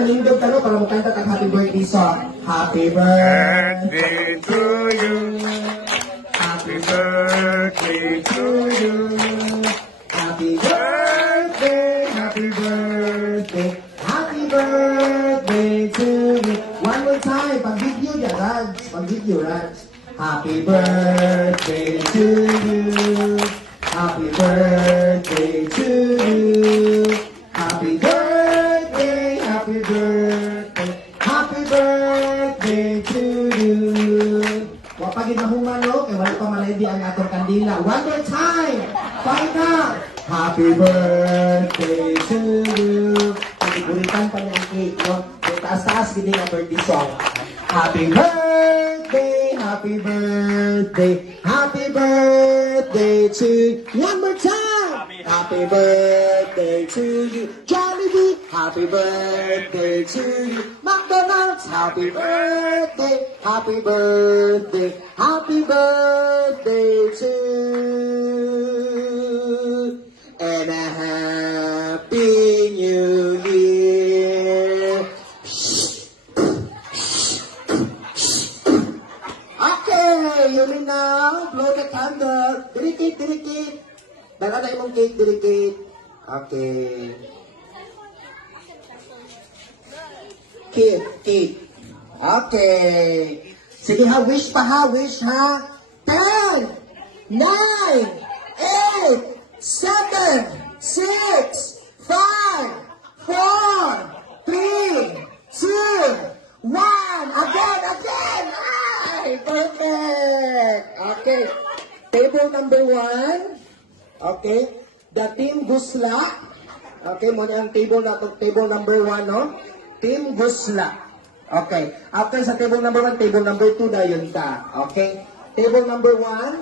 manindog ka no, para mo kanta tag happy birthday song. Happy birthday to you. Happy birthday to you. Happy birthday, happy birthday, happy birthday to you. One more time, pag-video niya, Raj. Pag-video, Raj. Happy birthday to you. Happy birthday to you. Happy birthday, happy birthday, happy birthday to you. Wapagin na humano, kaya wala pa malaydi ang atong kandila. One more time! Fight na! Happy birthday to you. Pagiburitan pa niya ang cake, no? May taas-taas, hindi nga birthday song. Happy birthday, happy birthday, happy birthday to you. One more time! Happy birthday to you. Jollibee, happy birthday to you. McDonald's, happy birthday, happy birthday, happy birthday to you. And a happy new year. Okay, you may now blow the candle. Dirikit, dirikit. Dala na imong cake, dirikit. Okay. Cake, cake. Okay. Sige ha, wish pa ha, wish ha. 10, 9, 8, 7, 6, 5, 4, 3, 2, 1. Again, again. Ay, perfect. Okay. Table number 1. Okay. The Team Gusla. Okay, muna ang table na table number 1, no? Team Gusla. Okay. After sa table number 1, table number 2 na yun ka. Okay. Table number 1.